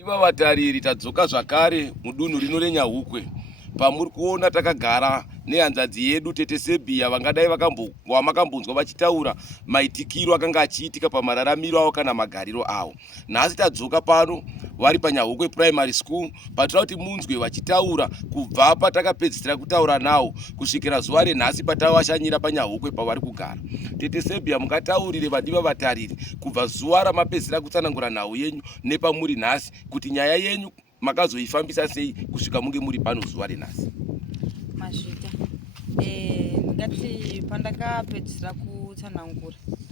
Iva vatariri tadzoka zvakare mudunhu rino reNyahukwe. Pamuri kuona takagara nehanzvadzi yedu Tete Sebhia vangadai vamakambonzwa vachitaura maitikiro akanga achiitika pamararamiro avo kana magariro avo. Nhasi tadzoka pano vari paNyahukwe Primary School patinoda kuti munzwe vachitaura kubva patakapedzisira kutaura navo kusvikira zuva renhasi patavashanyira paNyahukwe pavari kugara. Tete Sebhia, mungataurire vadiwa vatariri kubva zuva ramapedzisira kutsanangura nhau yenyu nepamuri nhasi kuti nyaya yenyu makazoifambisa sei kusvika munge muri pano zuva renhasi. Mazvita ndingati pandakapedzisira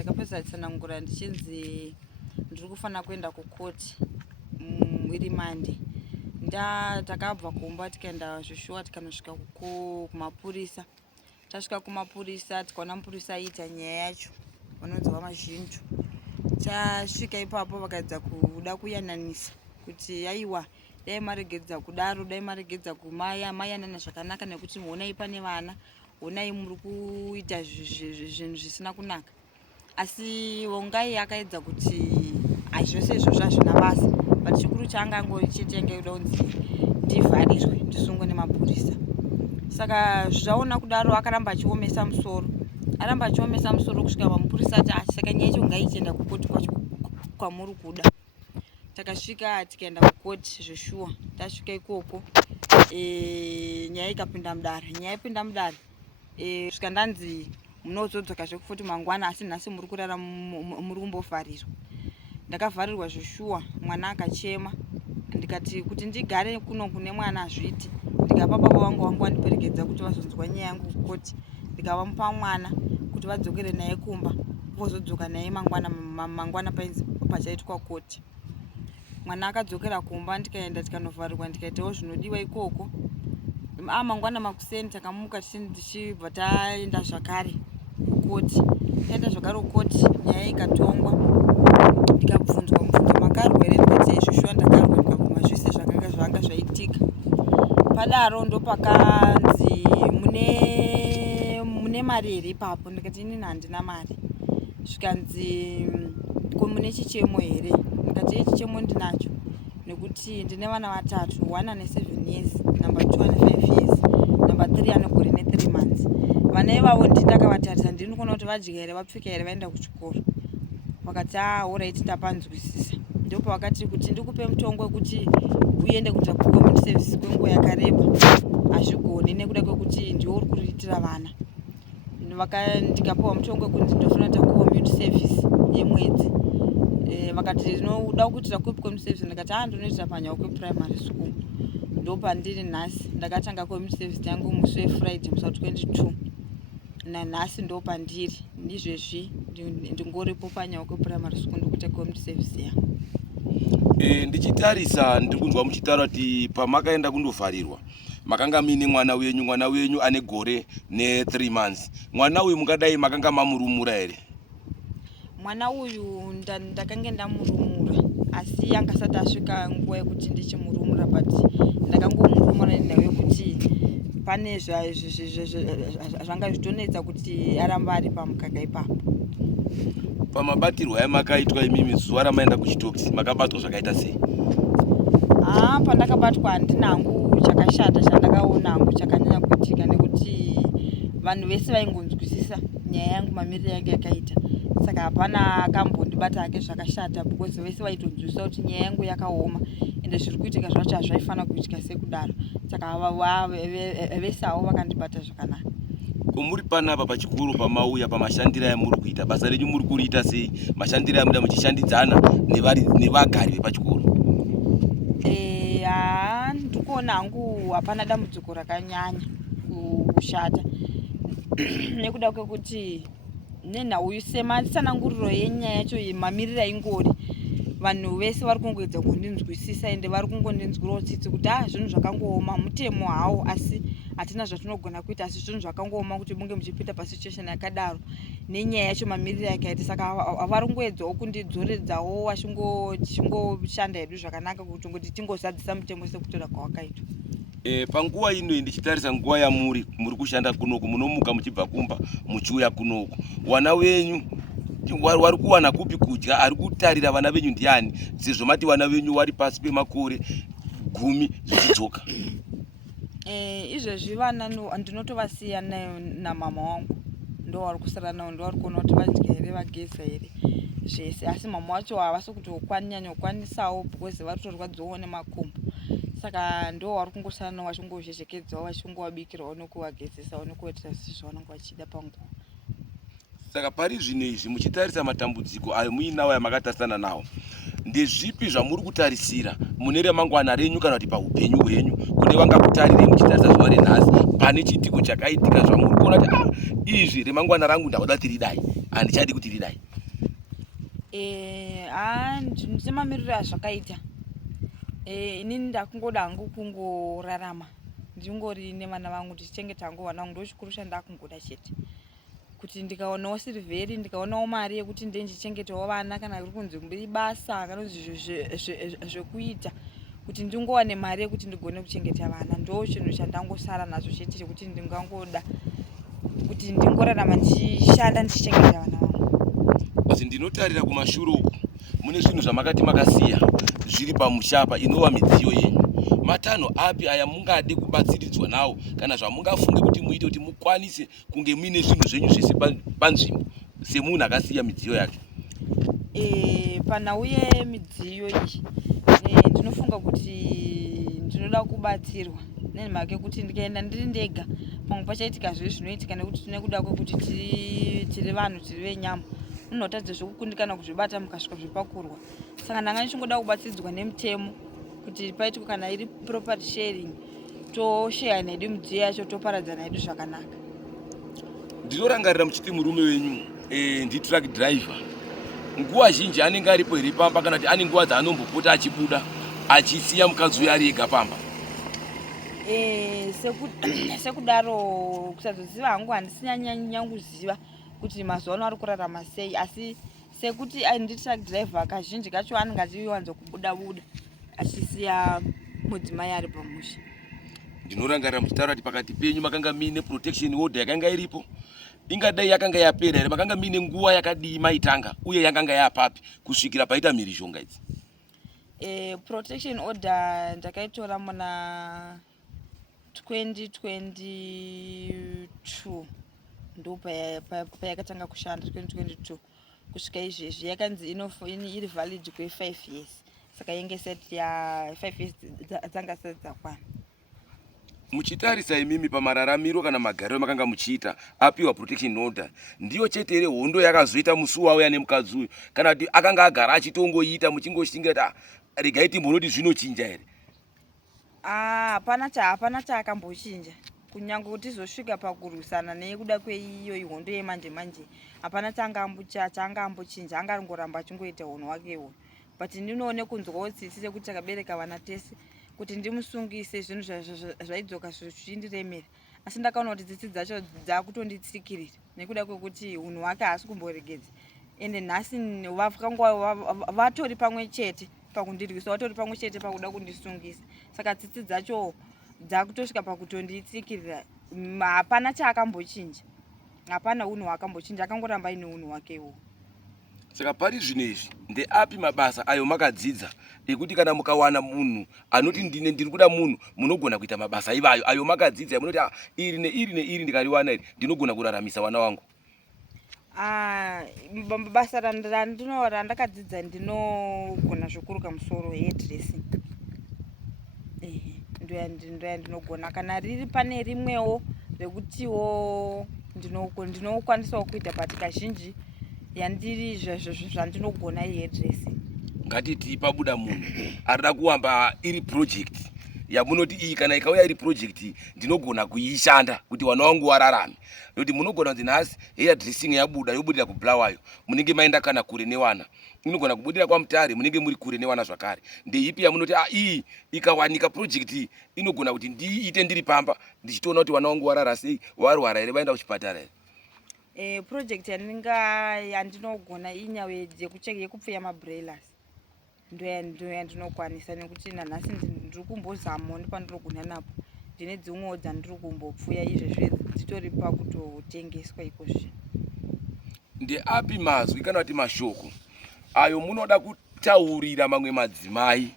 kutsanangura ndichinzi ndiri kufanira kuenda kukoti iri Mande. Takabva kumba tikaenda Joshua tikanosvika kumapurisa. Tasvika kumapurisa tikaona mupurisa aita nyaya yacho vanonzi vaMazhinju. Tasvika ipapo vakaedza kuda kuyananisa kuti aiwa dai maregedza kudaro, dai maregedza mayanana zvakanaka nekuti honai pane vana, honai muri kuita zvinhu zvisina kunaka. Asi Vongai akaedza kuti zvose izvozvo hazvina basa, but chikuru changa angori chete kuda kunzi ndivharirwe ndisungwe nemapurisa. Saka zvaona kudaro akaramba achiomesa musoro. Aramba achiomesa musoro kusvika pamupurisa ati saka nyaya yacho ngaichienda kukoti kwamuri kuda. Takasvika tikaenda kukoti Joshua. Tasvika ikoko nyaya ikapinda mudare. Nyaya ipinda mudare svika ndanzi munozodzoka zvekufuti mangwana, asi nhasi muri kurara muri kumbovharirwa. Ndakavharirwa Joshua, mwana akachema. Ndikati kuti ndigare kuno kune mwana azviti. Ndikapa baba vangu vandiperekedza kuti vazonzwa nyaya yangu kukoti. Ndikavamupa mwana kuti vadzokere naye kumba vozodzoka naye mangwana pachaitwa koti. Mwana akadzokera kumba, ndikaenda tikanovharirwa, ndikaitawo zvinodiwa ikoko. Mangwana makuseni takamuka tichibva taenda zvakare kukoti. Taenda zvakare kukoti, nyaya ikatongwa. Ndikabvunzwa mubvunzo makarwa here, ndikati Joshua ndakarwa, ndikaguma zvese zvanga zvaitika. Padaro ndopakanzi mune mari here ipapo. Ndikati inini handina mari. Zvikanzi mune chichemo here. Ndikati chichemo ndinacho nekuti ndine vana vatatu, one ane 7 years, number 2 ane 5 years, number 3 ane gore ne3 months. Vana ivavo ndindakavatarisa ndinokona kuti vadya here, vapfeka here, vaenda kuchikoro. Vakati alright tapanzwisisa. Ndipo vakati kuti ndikupe mutongo wekuti uende kuita community service kwenguva yakareba hazvigoni nekuda kwekuti ndiwo uri kuriitira vana. Ndikapiwa mutongo wekuti ndofanira kuita community service yemwedzi. Vakati ndinoda kuitira community service. Ndikati ndinoitira paNyahukwe Primary School. Ndopandiri nhasi ndakatanga community service yangu musi weFriday musi wa22. Nanhasi ndopandiri ndizvezvi ndingoripo paNyahukwe Primary School ndikuita community service yangu. Ndichitarisa ndiri kunzwa muchitaura kuti pamakaenda kundovharirwa makanga mine mwana wenyu ane gore ne3 months. Mwana uyu mungadai makanga mamurumura here? Mwana uyu ndakanga ndamurumura, asi yangasati asvika nguva yekuti ndichimurumura, but ndakangomurumura nenhau yekuti pane zvanga zvitonetsa kuti aramba ari pamukaka ipapo. Pamabatirwo ayamakaitwa imimi zuva ramaenda kuchitokisi makabatwa zvakaita sei? Pandakabatwa handinangu chakashata chandakaona hangu chakanyanya kuitika, nekuti vanhu vese vaingonzwisisa nyaya yangu mamiriro yangu yakaita. Saka hapana akambondibata hake zvakashata because vese vaitonzwisisa kuti nyaya yangu yakaoma ende zviri kuitika zvacho hazvaifanira kuitika sekudaro. Saka vese havo vakandibata zvakanaka. Muri panapa pachikuru pamauya pamashandiro ayamuri kuita, basa renyu muri kuriita sei? Mashandiro amuda muchishandidzana nevagari vepachikuru? Ndikuona hangu hapana dambudziko rakanyanya kushata nekuda kwekuti nenhau sematsananguriro yenyaya yacho mamiriro aingori vanhu vese vari kungoedza kundinzwisisa ende vari kungondinzwirawo tsitsi kuti zvinhu zvakangooma, mutemo hawo asi hatina zvatinogona kuita, asi zvinhu zvakangooma kuti munge muchipinda pasituation yakadaro nenyaya yacho mamiriro yakaita. Saka vari kungoedzawo kundidzoredzawo vachingoshanda hedu zvakanaka kuti tingozadzisa mutemo sekutora kwawakaitwa. Panguva ino ndichitarisa nguva yamuri kushanda kunoku, munomuka muchibva kumba muchiuya kunoku, vana venyu wari kuwana kupi kudya, ari kutarira vana venyu ndiani, sezvo mati vana venyu vari pasi pemakore 10 zvichidzoka? Izvezvi vana ndinotovasiya namama wangu, ndo vari kusara navo, ndo vari kuona kuti vadya here vageza here zvese, asi mama wacho havasi kuti nyanya kukwanisawo because vari kutorwadzawo nemakumbo, saka ndo vari kungosara navo vachingozhezhekedzawo vachingovabikirawo nokuvagezesa nokuvaitira zvavanenge vachida panguva. Saka pari zvino izvi muchitarisa matambudziko ayo muinawo yamakatarisana nawo, ndezvipi zvamuri kutarisira mune remangwana renyu kana kuti paupenyu hwenyu kune vangakutarire muchitarisa zuva renhasi pane chitiko chakaitika zvamuri kuona kuti izvi remangwana rangu ndauda kuti ridai, handichadi kuti ridai? Semamiriro azvakaita, inini ndakungoda hangu kungorarama ndingori nevana vangu, ndichichengeta hangu vana vangu, ndo chikuru chandakungoda chete, kuti ndikaonawo sirivheri, ndikaonawo mari yekuti ndichichengetawo vana, kana kuri kunzi ibasa kana zvekuita kuti ndingowane mari yekuti ndigone kuchengeta vana, ndo chinhu chandangosara nacho chete, chekuti ndingangoda kuti ndingorarama ndichishanda ndichichengeta vana vangu. Asi ndinotarira kumashure uku mune zvinhu zvamakati makasiya zviri pamushapa inova midziyo yenyu. Matanho api aya mungade kubatsiridzwa nawo kana zvamungafunge kuti muite kuti mukwanise kunge muine zvinhu zvenyu zvese panzvimbo semunhu akasiya midziyo yake? Panauye midziyo iyi ndinofunga kuti ndinoda kubatsirwa nemhaka yekuti ndikaenda ndiri ndega pamwe pachaitika zvinoitika nekuti nekuda kwekuti tiri vanhu tiri venyama, munotadza zvokukundikana kuzvibata mukasvika zvipakurwa. Saka ndanga ndichingoda kubatsiridzwa nemutemo kuti paitiko kana iri property sharing tosheya nedu midziyo yacho toparadzana nedu zvakanaka. Ndinorangarira muchiti murume wenyu ndi-truck driver, nguva zhinji anenge aripo here pamba kana kuti ane nguva dzaanombopota achibuda achisiya mukadzi uyo ari ega pamba? Sekudaro kusazoziva hangu handisi nyanyanyanguziva kuti mazuva ano ari kurarama sei, asi sekuti ndi-truck driver kazhinji kacho anenge achiwanza kubuda buda achisiya mudzimai ari pamusha. Ndinorangarira muchitaura kuti pakati penyu makanga muine protection order yakanga iripo, ingadai yakanga yapera here, makanga muine nguva yakadii maitanga uye yakanga yapapi kusvikira paita mhirizhonga idzi? Protection order ndakaitora muna 2022 ndo payakatanga kushanda 2022 kusvika izvezvi yakanzi iri valid kwe5 years, saka inge set ya 5 years dzanga sati dzakwana. Muchitarisa imimi pamararamiro kana magariro makanga muchiita apiwa protection order, ndiyo chete here hondo yakazoita musi wauya nemukadzi uyu, kana kuti akanga agara achitongoita muchingoshingira kuti regai mbonoti zvinochinja here? Hapana chaakambochinja, kunyange kuti zosvika pakurwisana nekuda kweiyo hondo yemanje manje, hapana chaangambochinja, angangoramba achingoita unhu wake uyu. But ndinoone kunzwawo tsitsi sekuti takabereka vana tese kuti ndimusungise zvinhu zvaidzoka zvichindiremera, asi ndakaona kuti tsitsi dzacho dzakutonditsikirira nekuda kwekuti unhu wake haasi kumboregedza, ende nhasi vatori pamwe chete pakundirwisa, vatori pamwe chete pakuda kundisungisa, saka tsitsi dzacho dzakutosvika pakutonditsikirira. Hapana chaakambochinja, hapana unhu hwaakambochinja, akangoramba ine unhu wake iwo. Saka pari zvino izvi ndeapi mabasa ayo makadzidza ekuti kana mukawana munhu anoti ndiri kuda munhu munogona kuita mabasa ivayo ayo makadzidza munoti iri neiri neiri ndikariwana iri ndinogona kuraramisa vana vangu? Basa randakadzidza ndinogona zvikuru kamusoro hairdressing, ndo yandinogona. Kana riri pane rimwewo rekutiwo ndinokwanisawo kuita, but kazhinji yandiri zvandinogona hairdressing. Ngatiti pabuda munhu arida kuwamba iri project yamunoti iyi kana ikauya iri project ndinogona kuishanda kuti vana vangu vararame, nokuti munogona kuti nhasi hairdressing yabuda yobudira kubulawayo munenge maenda kana kure newana, inogona kubudira kwaMutare munenge muri kure newana zvakare. Ndeipi yamunoti iyi ikawanika project iyi inogona kuti ndiite ndiri pamba ndichitoona kuti vana vangu varara sei, varwara here, vaenda kuchipatara here? Project yandinogona inyaya yekupfuya mabroilers, ndo yandinokwanisa, nekuti nanhasi ndiri kumbozamawo nepandirogona napo, ndine dzimwewo dzandiri kumbopfuya izvezvi dzitori pakutotengeswa iko zvino. ndeapi mazwi kana kuti mashoko ayo munoda kutaurira mamwe madzimai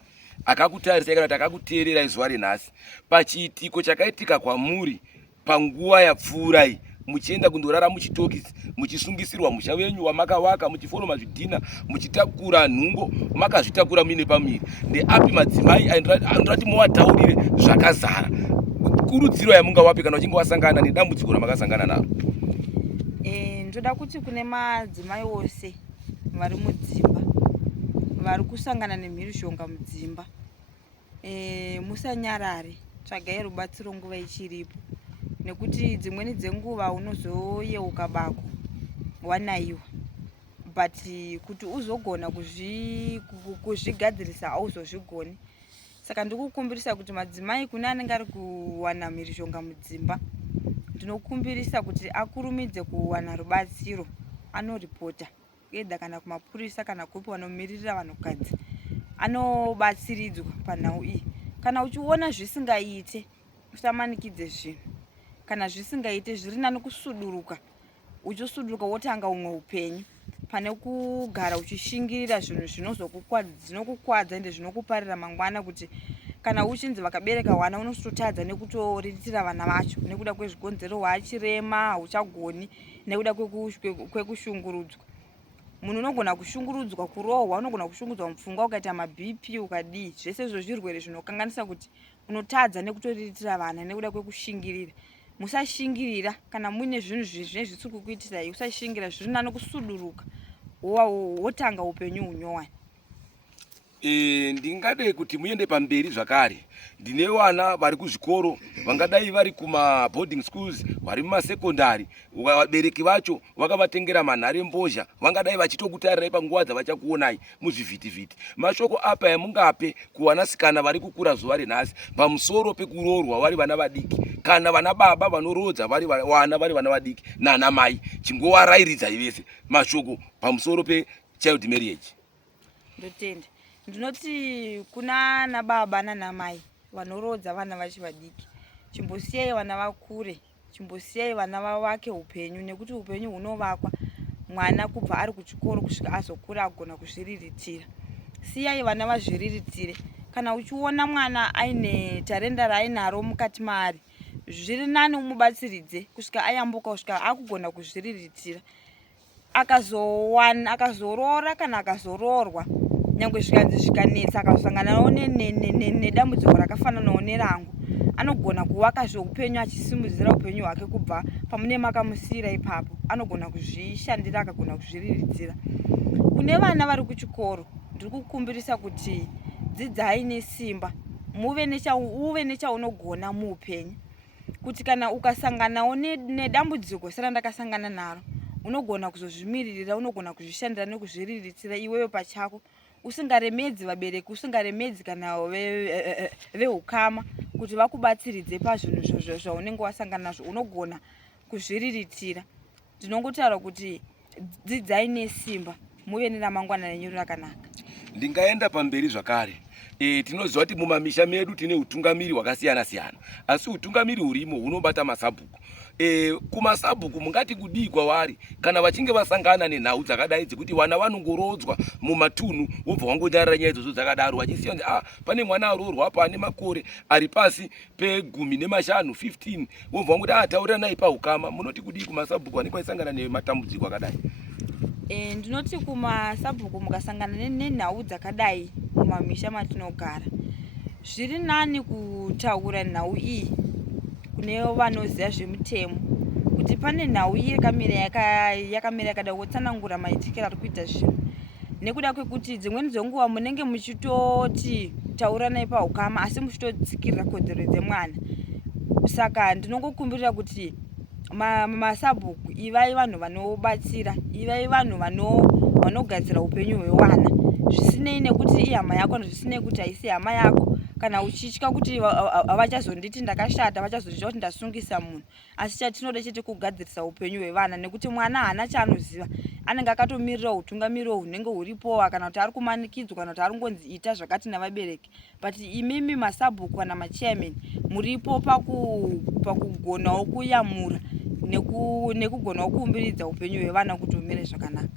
akakutarisai kana kuti akakuteererai zuva renhasi pachiitiko chakaitika kwamuri panguva yapfuurai muchienda kundorara muchitokisi muchisungisirwa musha wenyu wamakavaka muchiforoma zvidhina muchitakura nhungo makazvitakura muine pamiri? Ndeapi madzimai anodati muvataurire zvakazara kurudziro yamungawape kana uchinge wasangana nedambudziko ramakasangana naro? Ndoda kuti kune madzimai ose vari mudzimba vari kusangana nemhirizhonga mudzimba, musanyarare, tsvagai rubatsiro nguva ichiripo, nekuti dzimweni dzenguva unozoyeuka bako wanaiwa, but kuti uzogona kuzvigadzirisa hauzozvigoni. Saka ndikukumbirisa kuti madzimai kune anenge ari kuwana mhirizhonga mudzimba, ndinokumbirisa kuti akurumidze kuwana rubatsiro, anoripota edha kana kumapurisa kana kupi vanomiririra vanhukadzi, anobatsiridzwa panhau iyi. Kana uchiona zvisingaite, usamanikidze zvinhu. Kana zvisingaite zviri nani kusuduruka, uchisuduruka wotanga umwe upenyu pane kugara uchishingirira zvinhu zvinokukwadza ende zvinokuparira mangwana, kuti kana uchinzi vakabereka vana unosotadza nekutoriritira vana vacho nekuda kwezvikonzero hwaachirema, hauchagoni, nekuda kwekushungurudzwa. Munhu unogona kushungurudzwa, kurohwa, unogona kushungurudzwa mupfungwa, ukaita mabp, ukadii. Zvese izvo zvirwere zvinokanganisa kuti unotadza nekutoriritira vana nekuda kwekushingirira. Musashingirira kana muine zvinhu zvizvi zvitsiri kukuitirai, usashingirira, zviri nani kusuduruka wotanga upenyu hunyowani. Ndingadei kuti muende pamberi zvakare. Ndine vana vari kuzvikoro, vangadai vari kuma boarding schools, vari mumasekondari, vabereki vacho vakavatengera manhare mbozha, vangadai vachitokutarirai panguva dzavachakuonai muzvivhitivhiti. Mashoko apa yamungape kuvanasikana vari kukura zuva renhasi pamusoro pekuroorwa vari vana vadiki, kana vana baba vanorodza vari vana vadiki nana mai, chingovarairidza vese mashoko pamusoro pechild marriage? Ndotenda. Ndinoti kuna nababa nanamai vanorodza vana vachi vadiki, chimbosiyai vana vakure, chimbosiyai vana vavake upenyu, nekuti upenyu hunovakwa mwana kubva ari kuchikoro kusvika azokura agona kuzviriritira. Siyai vana vazviriritire. Kana uchiona mwana aine tarenda raainaro mukati maari, zviri nani umubatsiridze kusvika ayambuka, kusvika akugona kuzviriritira. Akazoroora kana akazoroorwa, nyangwe zvikanzi zvikanetsa, akazosanganawo nedambudziko rakafananawo nerangu, anogona kuvaka zveupenyu achisimudzira upenyu hwake kubva pamune makamusiyira ipapo. Anogona kuzvishandira, akagona kuzviriridzira. Kune vana vari kuchikoro, ndiri kukumbirisa kuti dzidzai nesimba, uve nechaunogona muupenyu, kuti kana ukasanganawo nedambudziko serandakasangana naro, unogona kuzozvimiririra, unogona kuzvishandira nekuzviriridzira iwewe pachako, usingaremedzi vabereki, usingaremedzi kana vehukama kuti vakubatsiridze pazvinhu zvaunenge wasangana nazvo, unogona kuzviriritira. Ndinongotaura kuti dzidzai nesimba, muve neramangwana renyu rakanaka. Ndingaenda pamberi zvakare. Tinoziva kuti mumamisha medu tine utungamiri hwakasiyana siyana, asi utungamiri hurimo hunobata masabhuku. Kumasabhuku mungati kudii kwavari kana vachinge vasangana nenhau dzakadai dzekuti vana vanongorodzwa mumatunhu, wobva wangotarira nyaya idzodzo dzakadaro, vachisiya kuti pane mwana aroorwa apa ane makore ari pasi pe15, 15, wobva wangoti taurira naye pahukama. Munoti kudii kumasabhuku vanenge vaisangana nematambudziko akadai? Ndinoti kumasabhuku mukasangana nenhau dzakadai mumamisha matinogara, zviri nani kutaura nhau iyi kune vanoziva zvemutemo, kuti pane nhau iyi yakamira yakada kutsanangura maitikiro ari kuita zvinhu, nekuda kwekuti dzimweni dzenguva munenge muchitoti tauranai pahukama asi muchitotsikirira kodzero dzemwana. Saka ndinongokumbirira kuti masabhuku ivai vanhu vanobatsira, ivai vanhu vanogadzira upenyu hwewana, zvisinei nekuti ihama yako, zvisinei kuti haisi hama yako. Kana uchitya kuti havachazonditi ndakashata, vachazondita kuti ndasungisa munhu, asi chatinoda chete kugadzirisa upenyu hwevana, nekuti mwana haana chaanoziva, anenge akatomirira utungamiriro hunenge huripo, kana kuti ari kumanikidzwa, kana kuti ari ngonzi ita zvakati navabereki. But imimi masabhuku kana machairman muripo pakugonawo kuyamura nekugona kuumbiridza upenyu hwevana kuti humire zvakanaka.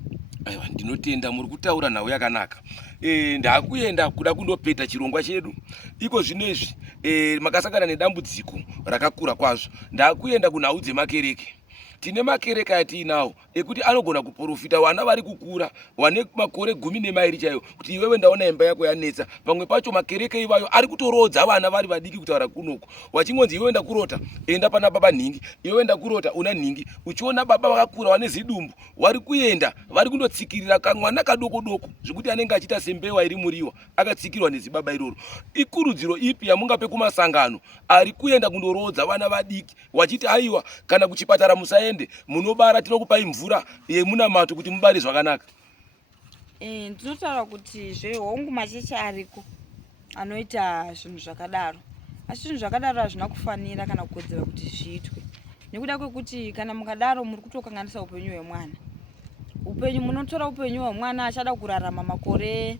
Aiwa, ndinotenda muri kutaura nhau yakanaka. Ndakuenda kuda kundopeta chirongwa chedu iko zvinezvi. Makasangana nedambudziko rakakura kwazvo. Ndakuenda kunhau dzemakereke. Tine makereke atiinawo ekuti anogona kuprofita vana vari kukura vane makore 12 chaiwo, kuti iwewe ndaona imba yako yanetsa. Pamwe pacho makereke ivayo ari kutorodza vana vari vadiki kutaura kunoko, wachingonzi iwewe ndakurota enda pana baba nhingi, iwewe ndakurota una nhingi. Uchiona baba vakakura vane zidumbu vari kuenda vari kundotsikirira kamwana kadoko doko zvekuti anenge achiita sembewa iri muriwa akatsikirwa nezibaba iroro. Ikurudziro ipi yamungape kumasangano ari kuenda kundorodza vana vadiki wachiti aiwa kana kuchipatara musaenda munobara tinokupai mvura yemunamato kuti mubare zvakanaka? Ndinotaura kuti zvehongu machechi ariko anoita zvinhu zvakadaro, asi zvinhu zvakadaro hazvina kufanira kana kukodzera kuti zviitwe, nekuda kwekuti kana mukadaro muri kutokanganisa upenyu hwemwana. Munotora upenyu hwemwana achada kurarama makore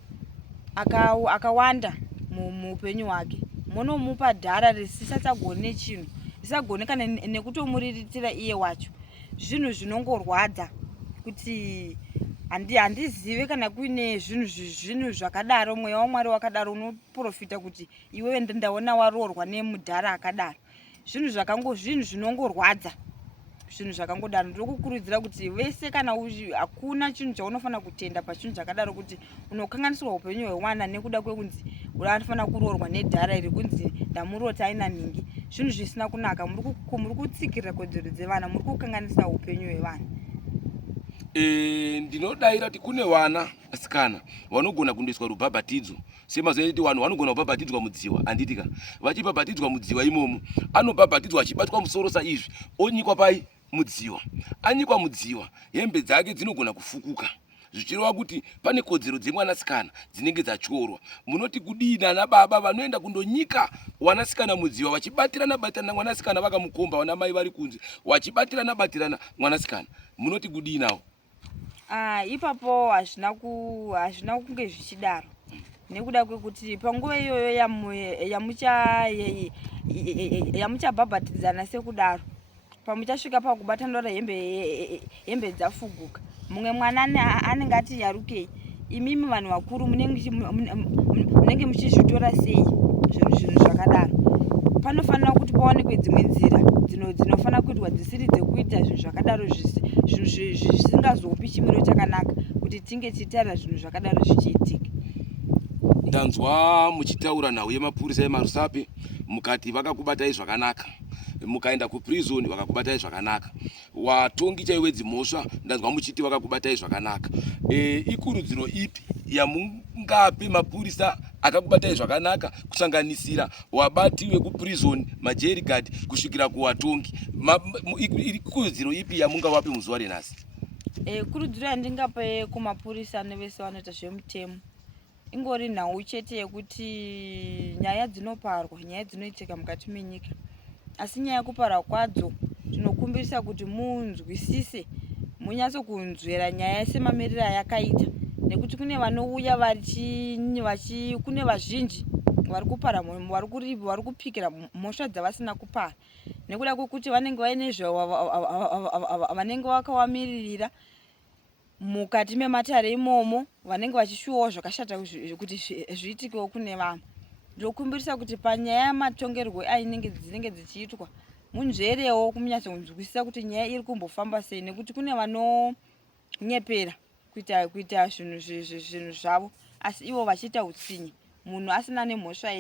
akawanda muupenyu hwake, munomupa dhara risisagone chinhu, risagone kana nekutomuriritira iye wacho. Zvinhu zvinongorwadza kuti handizive kana kuine zvinhu zvakadaro. Mweya waMwari wakadaro unoprofita kuti iwewe ndaona waroorwa nemudhara akadaro. Zvinhu zvinongorwadza, zvinhu zvakangodaro. Ndiri kukurudzira kuti vese kana hakuna chinhu chaunofanira kutenda pachinhu chakadaro, kuti unokanganisirwa upenyu hwemwana nekuda kwekunzi anofanira kuroorwa nedhara iri kunzi ndamurota aina nhingi. Zvinhu zvisina kunaka. Muri kutsikirira kodzero dzevana, muri kukanganisa upenyu hwevana. Ndinodayira kuti kune vana asikana vanogona kundoiswa rubhabhatidzo semazuva kuti vanhu vanogona kubhabhatidzwa mudziwa. Handitika vachibhabhatidzwa mudziwa imomo anobhabhatidzwa achibatwa musoro saizvi onyikwa pai mudziwa. Anyikwa mudziwa hembe dzake dzinogona kufukuka zvichireva kuti pane kodzero dzemwanasikana dzinenge dzatyorwa. Munoti kudii nana baba vanoenda kundonyika wanasikana mudziwa vachibatirana mwanasikana vakamukomba vana mai vari kunze vachibatirana mwanasikana, munoti kudii nawo? Ipapo hazvina kunge zvichidaro, nekuda kwekuti panguva iyoyo yamuchabhabhatidzana sekudaro, pamuchasvika pakubatanira hembe dzafuguka, mumwe mwana anenge ati yarukei, imimi vanhu vakuru munenge muchizvitora sei zvinhu zvakadaro? Panofanira kuti paonekwe dzimwe nzira dzinofanira kuitwa dzisiri dzekuita zvinhu zvakadaro, zvinhu zvisingazopi chimiro chakanaka kuti tinge tichitarira zvinhu zvakadaro zvichiitika. Ndanzwa muchitaura nhau yemapurisa eMarusape mukati vakakubatai zvakanaka, mukaenda kuprison vakakubatai zvakanaka, watongi chaiwe dzimhosva ndanzwa muchiti vakakubatai zvakanaka. Ikurudziro ipi yamungape mapurisa akakubatai zvakanaka kusanganisira wabati wekuprison, majeri guard kusvikira kuwatongi? Ikurudziro ipi yamungawape muzuva renhasi? Kurudziro yandingape kumapurisa nevese vanoita zvemutemo ingori nhau chete yekuti nyaya dzinoparwa, nyaya dzinoitika mukati menyika, asi nyaya yekuparwa kwadzo tinokumbirisa kuti munzwisise, munyatso kunzwera nyaya semamiriro ayakaita, nekuti kune vanouya kune vazhinji vari kupara, vari kupikira mhosva dzavasina kupara, nekuda kwekuti vanenge vaine vanenge vakawamiririra mukati mematare imomo, vanenge vachishuwawo zvakashata kuti zviitikewo kune vamwe. Ndokumbirisa kuti panyaya yamatongerwo dzinenge dzichiitwa munzverewo kunyatsa kunzwisisa kuti nyaya iri kumbofamba sei, nekuti kune vanonyepera kuita zvinhu zvavo asi ivo vachiita utsinye. Munhu asina nemhosva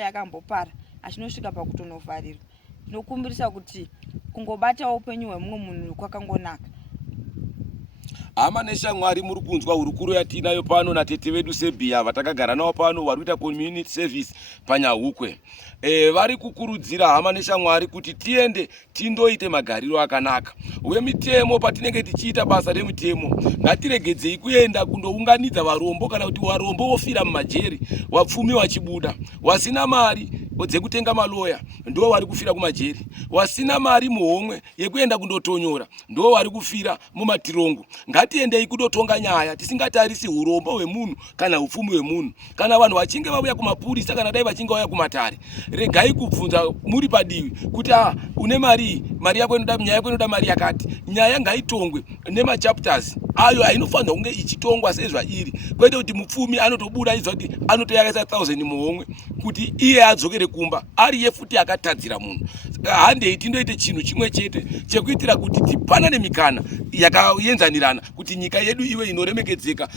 yakambopara achinosvika pakutonovharirwa. Ndinokumbirisa kuti kungobatawo upenyu hwemumwe munhu kwakangonaka. Hama neshamwari muri kunzwa hurukuro yatinayo pano natete vedu Sebia vatakagara navo pano vari kuita community service paNyahukwe. Vari kukurudzira hama neshamwari kuti tiende tindoite magariro akanaka. Wemitemo patinenge tichiita basa remitemo ngatiregedzei kuenda kundounganidza varombo, kana kuti warombo wofira mumajeri, wapfumi wachibuda, wasina mari dzekutenga maloya ndo vari kufira kumajeri, wasina mari muhomwe yekuenda kundotonyora ndo vari kufira mumatirongo. Ngatiendei kundotonga nyaya tisingatarisi urombo hwemunhu kana upfumi hwemunhu. Kana vanhu vachinge vauya kumapurisa kana dai vachinge vauya kumatare, regai kubvunza muri padivi kuti une mari, mari yako inoda, nyaya yako inoda mari yakati. Nyaya ngaitongwe nemachapters ayo ainofanirwa kunge ichitongwa sezvairi, kwete kuti mupfumi anotobuda izva kuti anotoyakasa 1000 muhomwe kuti iye adzokere kumba ariye futi akatadzira munhu. Handei tindoite chinhu chimwe chete chekuitira kuti tipanane mikana yakaenzanirana kuti nyika yedu iwe inoremekedzeka,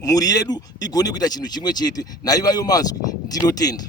mhuri yedu igone kuita chinhu chimwe chete. Naivayo mazwi ndinotenda.